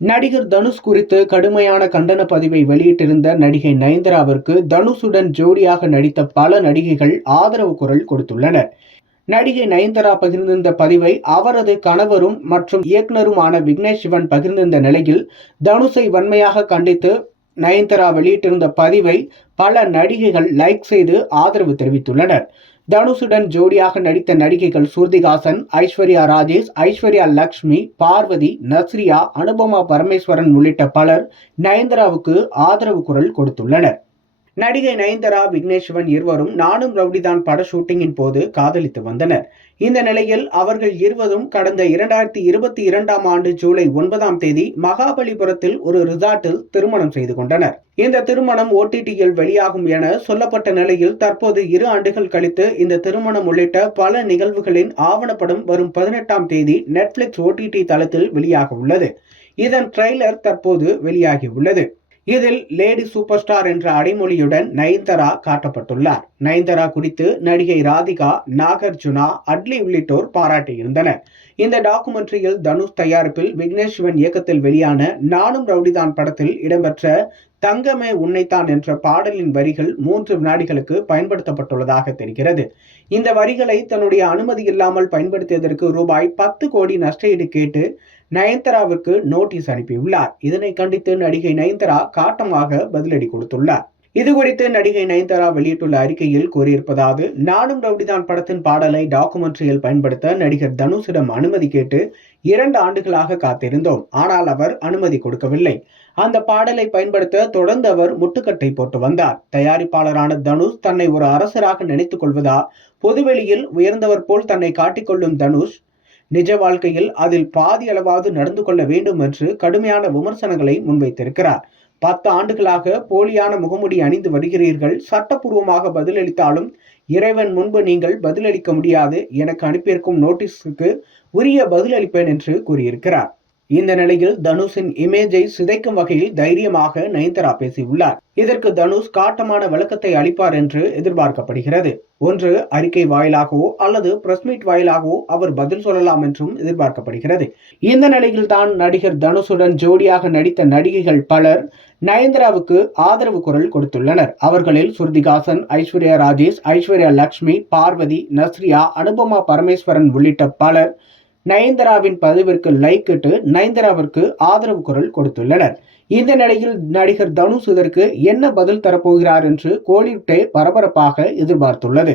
நடிகர் தனுஷ் குறித்து கடுமையான கண்டன பதிவை வெளியிட்டிருந்த நடிகை நயன்தாராவிற்கு தனுஷுடன் ஜோடியாக நடித்த பல நடிகைகள் ஆதரவு குரல் கொடுத்துள்ளனர். நடிகை நயன்தாரா பகிர்ந்திருந்த பதிவை அவரது கணவரும் மற்றும் இயக்குனருமான விக்னேஷ் சிவன் பகிர்ந்திருந்த நிலையில், தனுஷை வன்மையாக கண்டித்து நயன்தாரா வெளியிட்டிருந்த பதிவை பல நடிகைகள் லைக் செய்து ஆதரவு தெரிவித்துள்ளனர். தனுஷுடன் ஜோடியாக நடித்த நடிகைகள் ஸ்ருதிஹாசன், ஐஸ்வர்யா ராஜேஷ், ஐஸ்வர்யா லட்சுமி, பார்வதி, நஸ்ரியா, அனுபமா பரமேஸ்வரன் உள்ளிட்ட பலர் நயன்தாராவுக்கு ஆதரவு குரல் கொடுத்துள்ளனர். நடிகை நயன்தாரா, விக்னேஷ் சிவன் இருவரும் நானும் ரவுடிதான் பட ஷூட்டிங்கின் போது காதலித்து வந்தனர். இந்த நிலையில் அவர்கள் இருவரும் கடந்த 2022ஆம் ஆண்டு ஜூலை 9ஆம் தேதி மகாபலிபுரத்தில் ஒரு ரிசார்ட்டில் திருமணம் செய்து கொண்டனர். இந்த திருமணம் OTTயில் வெளியாகும் என சொல்லப்பட்ட நிலையில், தற்போது 2 ஆண்டுகள் கழித்து இந்த திருமணம் உள்ளிட்ட பல நிகழ்வுகளின் ஆவணப்படம் வரும் 18ஆம் தேதி நெட்ஃபிளிக்ஸ் OTT தளத்தில் வெளியாக உள்ளது. இதன் ட்ரெய்லர் தற்போது வெளியாகி உள்ளது. இதில் லேடி சூப்பர் ஸ்டார் என்ற அடைமொழியுடன் நயன்தாரா காட்டப்பட்டுள்ளார். நயன்தாரா குறித்து நடிகை ராதிகா, நாகார்ஜுனா, அட்லி உள்ளிட்டோர் பாராட்டியிருந்தனர். இந்த டாக்குமெண்ட்ரியில் தனுஷ் தயாரிப்பில் விக்னேஷ் சிவன் இயக்கத்தில் வெளியான நானும் ரவுடிதான் படத்தில் இடம்பெற்ற தங்கமே உன்னைத்தான் என்ற பாடலின் வரிகள் 3 வினாடிகளுக்கு பயன்படுத்தப்பட்டுள்ளதாக தெரிகிறது. இந்த வரிகளை தன்னுடைய அனுமதி இல்லாமல் பயன்படுத்தியதற்கு ரூபாய் 10 கோடி நஷ்டஈடு கேட்டு நயன்தாராவுக்கு நோட்டீஸ் அனுப்பியுள்ளார். இதனை கண்டித்து நடிகை நயன்தாரா காட்டமாக பதிலடி கொடுத்துள்ளார். இதுகுறித்து நடிகை நயன்தாரா வெளியிட்டுள்ள அறிக்கையில் கூறியிருப்பதாவது: நானும் ரவுடிதான் படத்தின் பாடலை டாக்குமெண்ட்ரியில் பயன்படுத்த நடிகர் தனுஷிடம் அனுமதி கேட்டு 2 ஆண்டுகளாக காத்திருந்தோம். ஆனால் அவர் அனுமதி கொடுக்கவில்லை. அந்த பாடலை பயன்படுத்த தொடர்ந்து அவர் முட்டுக்கட்டை போட்டு வந்தார். தயாரிப்பாளரான தனுஷ் தன்னை ஒரு அரசராக நினைத்துக் கொள்வதா? பொதுவெளியில் உயர்ந்தவர் போல் தன்னை காட்டிக்கொள்ளும் தனுஷ் நிஜ வாழ்க்கையில் அதில் பாதி அளவாவது நடந்து கொள்ள வேண்டும் என்று கடுமையான விமர்சனங்களை முன்வைத்திருக்கிறார். 10 ஆண்டுகளாக போலியான முகமுடி அணிந்து வருகிறீர்கள். சட்டப்பூர்வமாக பதிலளித்தாலும் இறைவன் முன்பு நீங்கள் பதிலளிக்க முடியாது. எனக்கு அனுப்பியிருக்கும் நோட்டீஸுக்கு உரிய பதிலளிப்பேன் என்று கூறியிருக்கிறார். இந்த நிலையில் தனுஷின் இமேஜை சிதைக்கும் வகையில் தைரியமாக நயன்தாரா பேசியுள்ளார். இதற்கு தனுஷ் காட்டமான விளக்கத்தை அளிப்பார் என்று எதிர்பார்க்கப்படுகிறது. ஒன்று அறிக்கை வாயிலாகவோ அல்லது பிரஸ் மீட் வாயிலாகவோ அவர் பதில் சொல்லலாம் என்றும் எதிர்பார்க்கப்படுகிறது. இந்த நிலையில் தான் நடிகர் தனுஷுடன் ஜோடியாக நடித்த நடிகைகள் பலர் நயன்தாராவுக்கு ஆதரவு குரல் கொடுத்துள்ளனர். அவர்களில் ஸ்ருதிஹாசன், ஐஸ்வர்யா ராஜேஷ், ஐஸ்வர்யா லட்சுமி, பார்வதி, நஸ்ரியா, அனுபமா பரமேஸ்வரன் உள்ளிட்ட பலர் நயன்தாராவின் பதிவிற்கு லைக் இட்டு நயன்தாராவிற்கு ஆதரவு குரல் கொடுத்துள்ளனர். இந்த நிலையில் நடிகர் தனுஷ் இதற்கு என்ன பதில் தரப்போகிறார் என்று கோலிவுட்டே பரபரப்பாக எதிர்பார்த்துள்ளது.